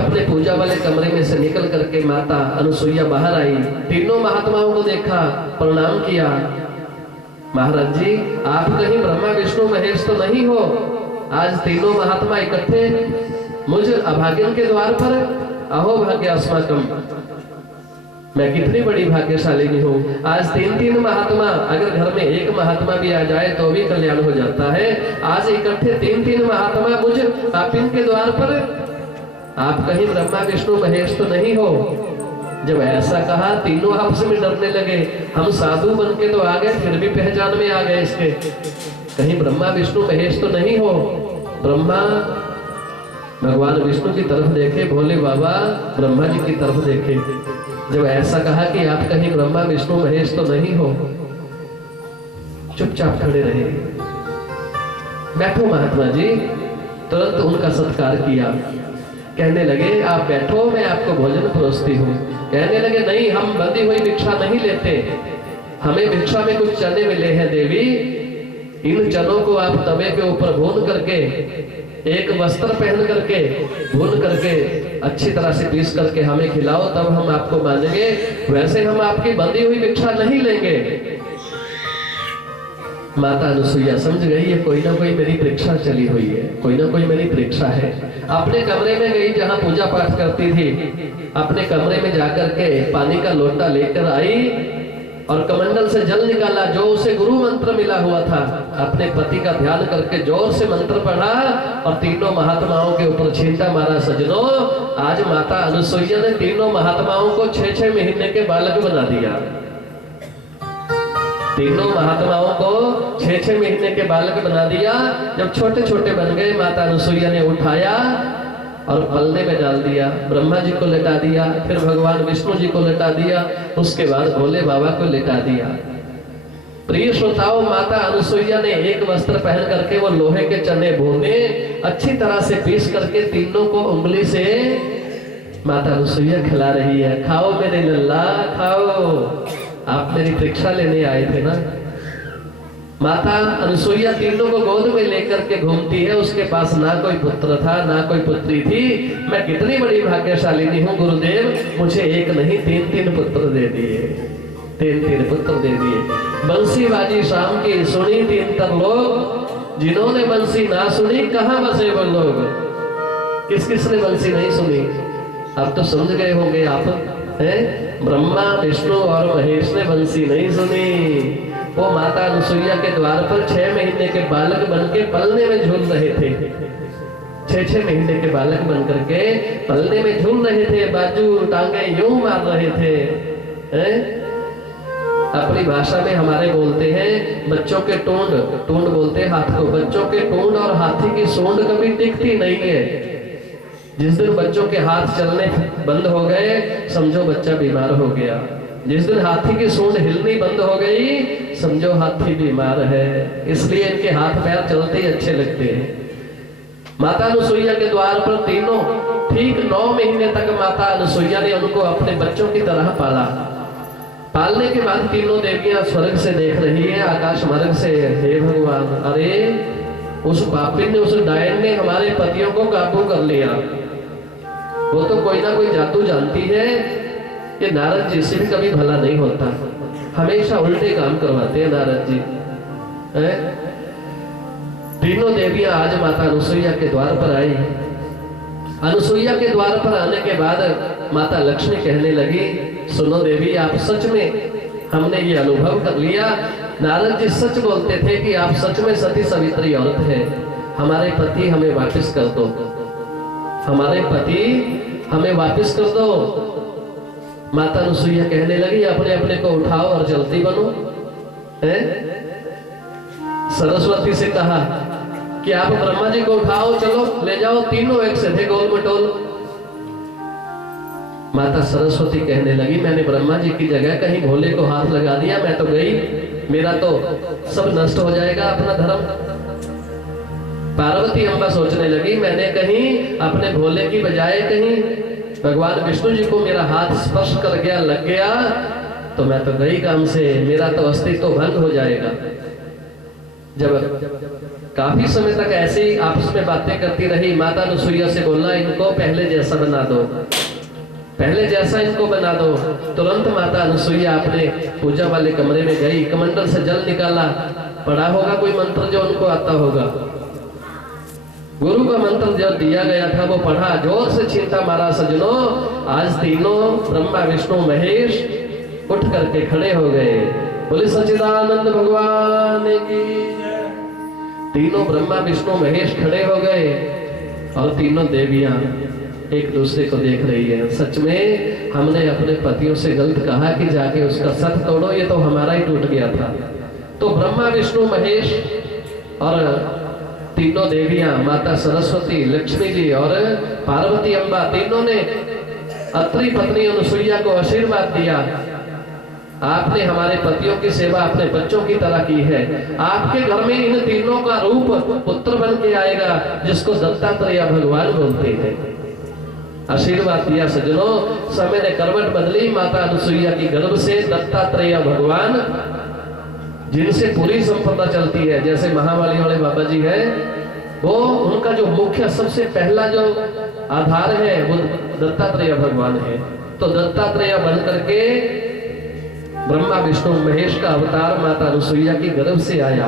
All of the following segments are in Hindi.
अपने पूजा वाले कमरे में से निकल करके माता अनुसुईया बाहर आई, तीनों महात्माओं को देखा, प्रणाम किया। महाराज जी, आप कहीं ब्रह्मा विष्णु महेश तो नहीं हो? आज तीनों महात्मा इकट्ठे मुझ अभागिन के द्वार पर, अहो भाग्यास्माकम, मैं कितनी बड़ी भाग्यशालिनी हूँ। आज तीन तीन महात्मा, अगर घर में एक महात्मा भी आ जाए तो भी कल्याण हो जाता है। आज इकट्ठे तीन तीन महात्मा मुझ पापिन के द्वार पर, आप कहीं ब्रह्मा विष्णु महेश तो नहीं हो? जब ऐसा कहा तीनों आपस में डरने लगे। हम साधु बन के तो आ गए, फिर भी पहचान में आ गए इसके, कहीं ब्रह्मा विष्णु महेश तो नहीं हो? ब्रह्मा भगवान विष्णु की तरफ देखे, भोले बाबा ब्रह्मा जी की तरफ देखे। जब ऐसा कहा कि आप कहीं ब्रह्मा विष्णु महेश तो नहीं हो, चुपचाप खड़े रहे। बैठो महात्मा जी। तुरंत उनका सत्कार किया। कहने लगे आप बैठो, मैं आपको भोजन परोसती हूँ। कहने लगे नहीं, हम बंधी हुई भिक्षा नहीं लेते, हमें भिक्षा में कुछ चने मिले हैं देवी, इन चनों को आप तवे के ऊपर भून करके, एक वस्त्र पहन करके, भून करके अच्छी तरह से पीस करके हमें खिलाओ, तब हम आपको मानेंगे, वैसे हम आपकी बंधी हुई भिक्षा नहीं लेंगे। माता अनुसुईया समझ गई है कोई ना कोई मेरी परीक्षा चली हुई है, कोई ना कोई मेरी परीक्षा है। अपने कमरे में गई जहां पूजा पाठ करती थी, अपने कमरे में जाकर के पानी का लोटा लेकर आई और कमंडल से जल निकाला, जो उसे गुरु मंत्र मिला हुआ था। अपने पति का ध्यान करके जोर से मंत्र पढ़ा और तीनों महात्माओं के ऊपर छींटा मारा। सजनों, आज माता अनुसुईया ने तीनों महात्माओं को 6-6 महीने के बालक बना दिया। तीनों महात्माओं को 6-6 महीने के बालक बना दिया। जब छोटे छोटे बन गए, माता अनुसुईया ने उठाया और पलने में डाल दिया। ब्रह्मा जी को लेटा दिया, फिर भगवान विष्णु जी को लेटा दिया, उसके बाद भोले बाबा को लेटा दिया। प्रिय श्रोताओं, माता अनुसुईया ने एक वस्त्र पहन करके वो लोहे के चने भूने, अच्छी तरह से पीस करके तीनों को उंगली से माता अनुसुईया खिला रही है। खाओ मेरे लल्ला, खाओ, आप मेरी परीक्षा लेने आए थे ना। माता अनुसुईया तीनों को गोद में लेकर के घूमती है। उसके पास ना कोई पुत्र था ना कोई पुत्री थी। मैं कितनी बड़ी भाग्यशालिनी हूँ गुरुदेव, मुझे एक नहीं 3-3 पुत्र दे दिए, 3-3 पुत्र दे दिए। बंसी बाजी शाम की सुनी 3 तरलोक, जिन्होंने बंसी ना सुनी कहाँ बसे वो लोग। किस किसने बंसी नहीं सुनी? अब तो समझ गए होंगे आप, हैं? ब्रह्मा विष्णु और महेश ने बंसी नहीं सुनी। वो माता अनुसुईया के द्वार पर 6 महीने के बालक बनके पलने में झूल रहे थे। 6-6 महीने के बालक बन करके पलने में झूल रहे थे, बाजू टांगे यूं मार रहे थे, हैं? अपनी भाषा में हमारे बोलते हैं बच्चों के टूंड बोलते हैं हाथ को। बच्चों के टूंड और हाथी की सूंड कभी टिकती नहीं है। जिस दिन बच्चों के हाथ चलने बंद हो गए, समझो बच्चा बीमार हो गया। जिस दिन हाथी की सूंड हिलनी बंद हो गई, समझो हाथी बीमार है। इसलिए इनके हाथ पैर चलते ही अच्छे लगते हैं। माता अनुसुईया के द्वार पर तीनों ठीक 9 महीने तक माता अनुसुईया ने उनको अपने बच्चों की तरह पाला। पालने के बाद तीनों देवियां स्वर्ग से देख रही है, आकाश मार्ग से, हे भगवान, अरे उस पापिन ने, उस डायन ने हमारे पतियों को काबू कर लिया। वो तो कोई ना कोई जादू जानती है। ये नारद जी से भी कभी भला नहीं होता, हमेशा उल्टे काम करवाते हैं नारद जी। तीनों देवियां आज माता अनुसुईया के द्वार पर आई। अनुसुईया के द्वार पर आने के बाद माता लक्ष्मी कहने लगी, सुनो देवी, आप सच में, हमने ये अनुभव कर लिया, नारद जी सच बोलते थे कि आप सच में सती सवित्री औरत है। हमारे पति हमें वापस कर दो, हमारे पति हमें वापस कर दो। माता अनुसुईया कहने लगी, अपने अपने को उठाओ और जल्दी बनो। सरस्वती से कहा कि आप ब्रह्मा जी को उठाओ, चलो ले जाओ। तीनों एक से थे गोल मटोल। माता सरस्वती कहने लगी, मैंने ब्रह्मा जी की जगह कहीं भोले को हाथ लगा दिया, मैं तो गई, मेरा तो सब नष्ट हो जाएगा अपना धर्म। पार्वती अम्बा सोचने लगी, मैंने कहीं अपने भोले की बजाय कहीं भगवान विष्णु जी को मेरा हाथ स्पर्श कर गया, लग गया, तो मैं तो गई काम से, मेरा तो अस्तित्व भंग हो जाएगा। जब काफी समय तक ऐसे ही आपस में बातें करती रही। माता अनुसुईया से बोला, इनको पहले जैसा बना दो, पहले जैसा इनको बना दो। तुरंत माता अनुसुईया अपने पूजा वाले कमरे में गई, कमंडल से जल निकाला, पढ़ा होगा कोई मंत्र जो उनको आता होगा। गुरु का मंत्र जो दिया गया था वो पढ़ा, जोर से छींटा मारा। सजनों, आज तीनों ब्रह्मा विष्णु महेश उठ करके खड़े हो गए। बोले सच्चिदानंद भगवान की। तीनों ब्रह्मा विष्णु महेश खड़े हो गए और तीनों देवियां एक दूसरे को देख रही है। सच में हमने अपने पतियों से गलत कहा कि जाके उसका सर तोड़ो, ये तो हमारा ही टूट गया था। तो ब्रह्मा विष्णु महेश और तीनों देवियां, माता सरस्वती, लक्ष्मी जी और पार्वती अम्बा, तीनों ने अत्रि पत्नी अनुसुईया को आशीर्वाद दिया। आपने हमारे पतियों की सेवा अपने बच्चों की तरह की है। आपके घर में इन तीनों का रूप पुत्र बन के आएगा, जिसको दत्तात्रेय भगवान बोलते हैं। आशीर्वाद दिया। सजनों, समय ने करवट बदली। माता अनुसुईया की गर्भ से दत्तात्रेय भगवान, जिनसे पूरी संपदा चलती है, जैसे महावाली वाले बाबा जी है, वो उनका जो मुख्य सबसे पहला जो आधार है वो दत्तात्रेय भगवान है। तो दत्तात्रेय बन करके ब्रह्मा विष्णु महेश का अवतार माता अनुसुईया की गर्भ से आया।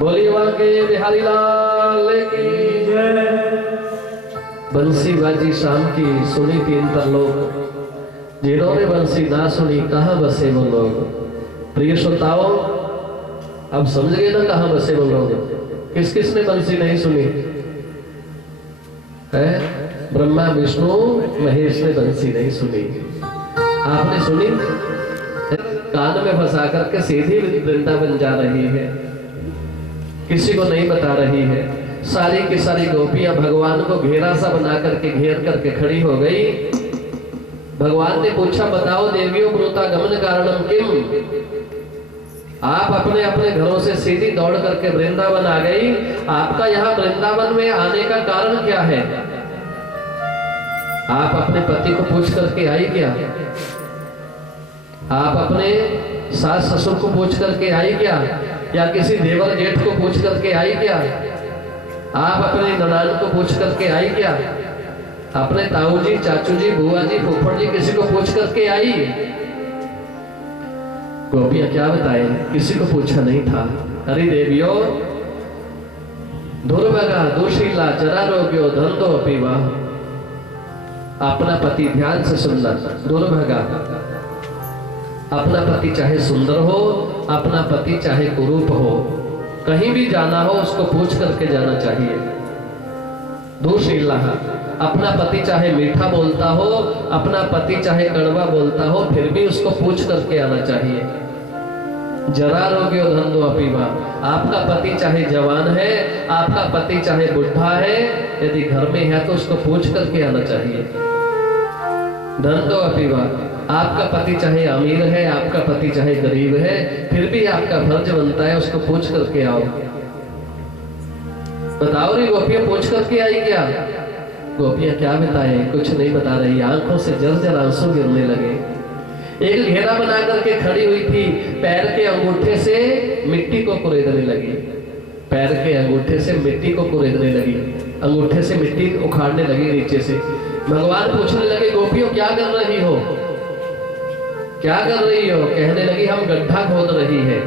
बोलिए वाके बिहारी लाल की जय। बंसी बाजी शाम की सुनी तीन तरलोक, जिन्होंने बंसी ना सुनी कहाँ बसे वो लोग। प्रिय श्रोताओं, अब समझ गए ना कहाँ बसे वो लोग। किस किस ने बंसी नहीं सुनी है? ब्रह्मा विष्णु महेश ने बंसी नहीं सुनी। आपने सुनी? कान में फंसा करके सीधी वृंदावन जा रही है, किसी को नहीं बता रही है। सारी की सारी गोपियां भगवान को घेरा सा बना करके घेर करके खड़ी हो गई। भगवान ने पूछा, बताओ देवियों ब्रूता गमन कारणम किम। आप अपने अपने घरों से सीधी दौड़ करके वृंदावन आ गई, आपका यहाँ वृंदावन में आने का कारण क्या है? आप अपने पति को पूछ करके आई क्या? आप अपने सास ससुर को पूछ करके आई क्या? या किसी देवर जेठ को पूछ करके आई क्या? आप अपने ननान को पूछ करके आई क्या? अपने ताऊ जी, चाचू जी, बुआ जी, फूफड़ जी, किसी को पूछ करके आई? गोपियां क्या बताए? किसी को पूछा नहीं था। अरे देवियों, दुर्भगा दुशीला चरारोग्यो धंधो पीवा। अपना पति ध्यान से सुनना। दुर्भगा, अपना पति चाहे सुंदर हो, अपना पति चाहे कुरूप हो, कहीं भी जाना हो उसको पूछ करके जाना चाहिए। दुशीला, अपना पति चाहे मीठा बोलता हो, अपना पति चाहे कड़वा बोलता हो, फिर भी उसको पूछ करके आना चाहिए। जरारोग्यो धंधो अपीवा, आपका पति चाहे जवान है, आपका पति चाहे बुढ़ा है, यदि घर में है तो उसको पूछ करके आना चाहिए। धंधो अपीवा, आपका पति चाहे अमीर है, आपका पति चाहे गरीब है, फिर भी आपका फर्ज बनता है उसको पूछ करके आओ। बताओ रे गोपियां, पूछ करके आई क्या? गोपियां क्या बताए? कुछ नहीं बता रही। आंखों से जर्जर आंसू गिरने लगे। एक घेरा बना करके खड़ी हुई थी, पैर के अंगूठे से मिट्टी को कुरेदने लगी। पैर के अंगूठे से मिट्टी को कुरेदने लगी, अंगूठे से मिट्टी उखाड़ने लगी नीचे से। भगवान पूछने लगे, गोपियों क्या कर रही हो? क्या कर रही हो? कहने लगी, हम गड्ढा खोद रही है।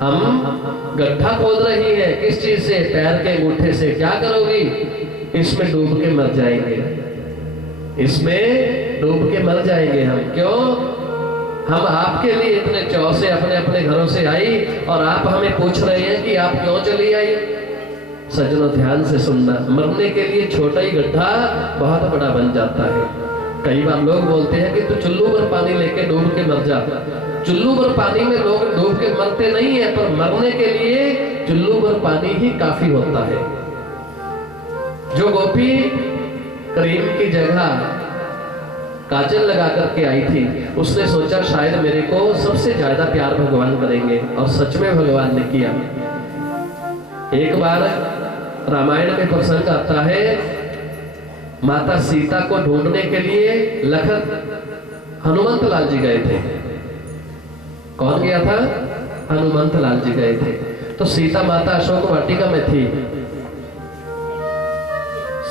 हम गड्ढा खोद रही है। किस चीज से? पैर के अंगूठे से। क्या करोगी? इसमें डूब के मर जाएंगे, इसमें डूब के मर जाएंगे हम। क्यों? हम आपके लिए इतने चाव से अपने अपने घरों से आई और आप हमें पूछ रहे हैं कि आप क्यों चली आई। सज्जनों, ध्यान से सुनना। मरने के लिए छोटा ही गड्ढा बहुत बड़ा बन जाता है। कई बार लोग बोलते हैं कि तू चुल्लू भर पानी लेके डूब के मर जा। चुल्लू भर पानी में लोग डूब के मरते नहीं है, पर मरने के लिए चुल्लू भर पानी ही काफी होता है। जो गोपी क्रीम की जगह काजल लगा करके आई थी, उसने सोचा शायद मेरे को सबसे ज्यादा प्यार भगवान करेंगे, और सच में भगवान ने किया। एक बार रामायण में प्रसंग आता है, माता सीता को ढूंढने के लिए लखन हनुमंत लाल जी गए थे। कौन गया था? हनुमंत लाल जी गए थे। तो सीता माता अशोक वाटिका में थी।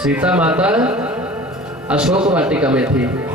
सीता माता अशोक वाटिका में थी।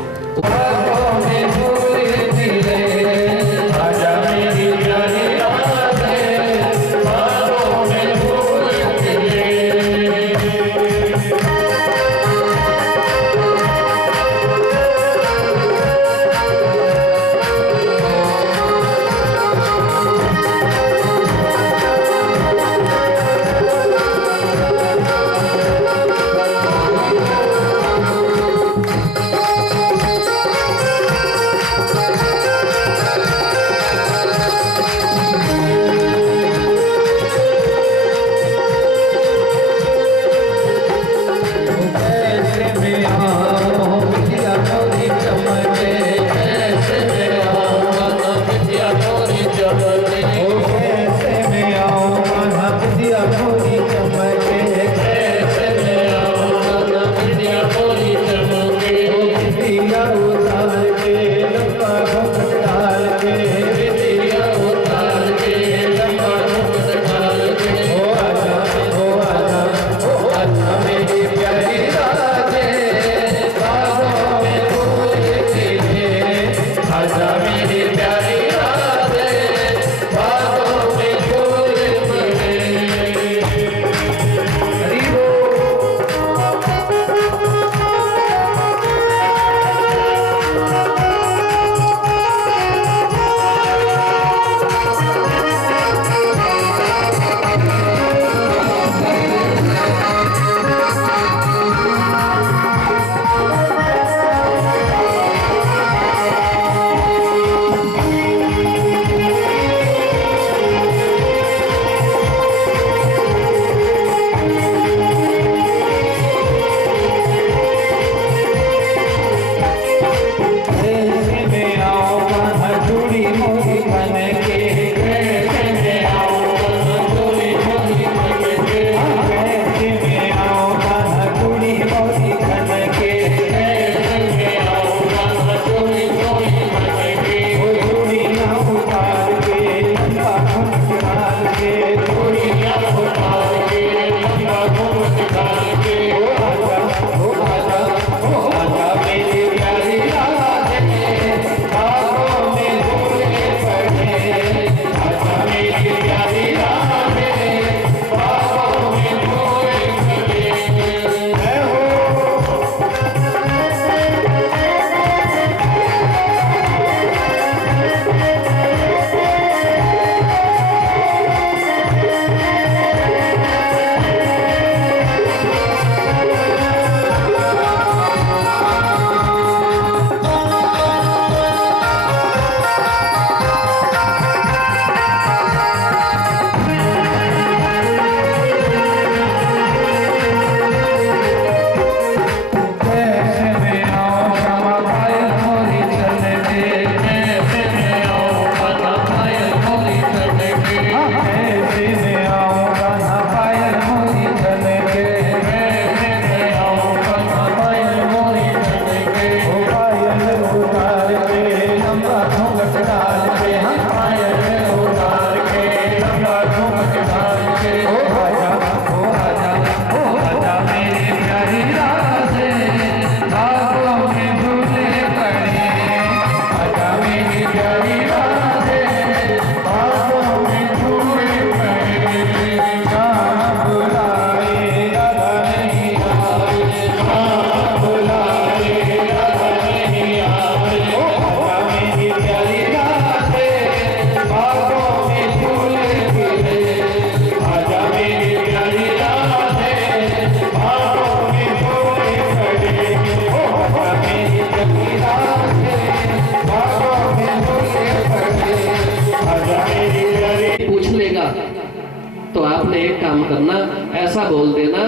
तो आपने एक काम करना, ऐसा बोल देना,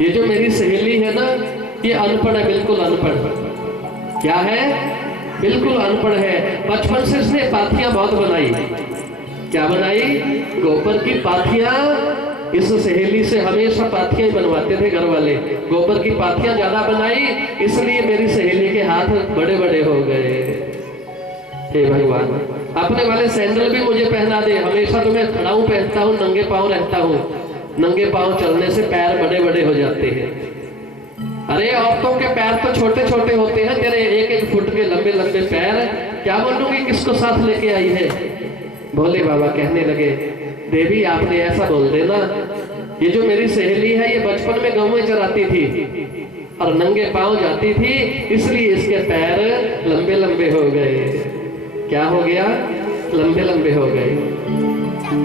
ये जो मेरी सहेली है ना, ये अनपढ़ है, बिल्कुल अनपढ़। क्या है? बिल्कुल अनपढ़ है। बचपन से इसने पाथियां बहुत बनाई। क्या बनाई? गोबर की पाथियां। इस सहेली से हमेशा पाथियां बनवाते थे घर वाले। गोबर की पाथियां ज्यादा बनाई, इसलिए मेरी सहेली के हाथ बड़े बड़े हो गए। हे भगवान, अपने वाले सैंडल भी मुझे पहना दे, हमेशा तो मैं खड़ाऊ पहनता हूँ, नंगे पाँव रहता हूँ, नंगे पाँव चलने से पैर बड़े बड़े हो जाते हैं। अरे औरतों के पैर तो छोटे छोटे होते हैं, तेरे एक एक फुट के लंबे लंबे पैर, क्या बोलूंगी किसको साथ लेके आई है। भोले बाबा कहने लगे, देवी आपने ऐसा बोल देना, ये जो मेरी सहेली है ये बचपन में गाँव में चराती थी और नंगे पांव जाती थी, इसलिए इसके पैर लंबे लंबे हो गए। क्या हो गया? लंबे लंबे हो गए।